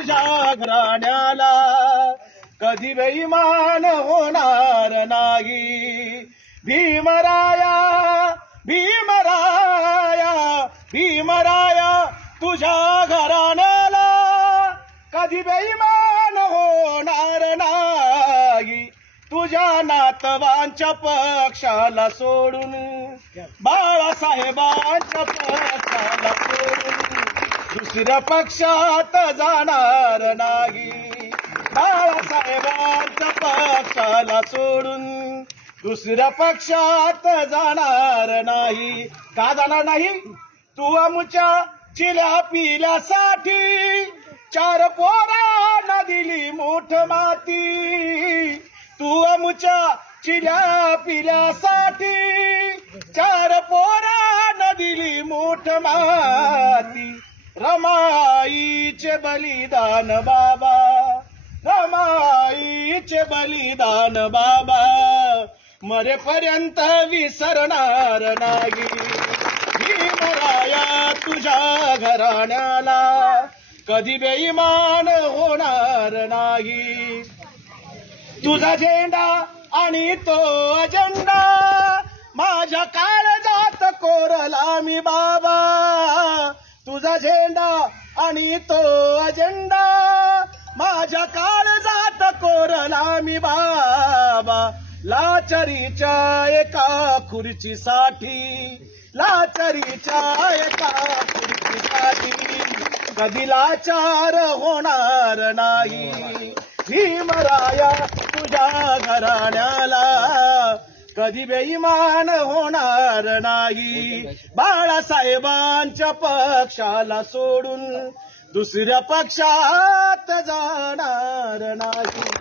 तुझ्या घराण्याला कधी बेईमान होणार नाही। भीमराया भीमराया भीमराया तुझ्या घराण्याला कधी बेईमान होणार नाही। तुझ्या नातवांच्या पक्षाला सोडून बाळासाहेबांच्या पक्षाला सोडून दुसऱ्या पक्षात जाणार नाही। बाळासाहेबांच्या पक्षाला सोडून दुसऱ्या पक्षात जाणार नाही। का जाणार नाही? तू आमच्या चिल्या पिल्यासाठी 4 पोरांना दिली मोठ माती। तू आमच्या चिल्या पिल्यासाठी 4 पोरांना दिली मोठ माती। रमाईचे बलिदान बाबा, रमाईचे बलिदान बाबा मरेपर्यंत विसरणार नाही। भीमराया तुझ्या घराण्याला कधी बेईमान होणार नाही। तुझा झेंडा आणि तो अजेंडा माझ्या काळजात कोरला मी बाबा। तुझा झेंडा आणि तो अजेंडा माझ्या काळजात कोरला मी बाबा। लाचारीच्या एका खुर्चीसाठी, लाचारीच्या एका खुर्चीसाठी कधी लाचार होणार नाही। भीमराया तुझ्या घराण्याला कधी बेईमान होणार नाही। बाळासाहेबांच्या पक्षाला सोडून दुसऱ्या पक्षात जाणार नाही।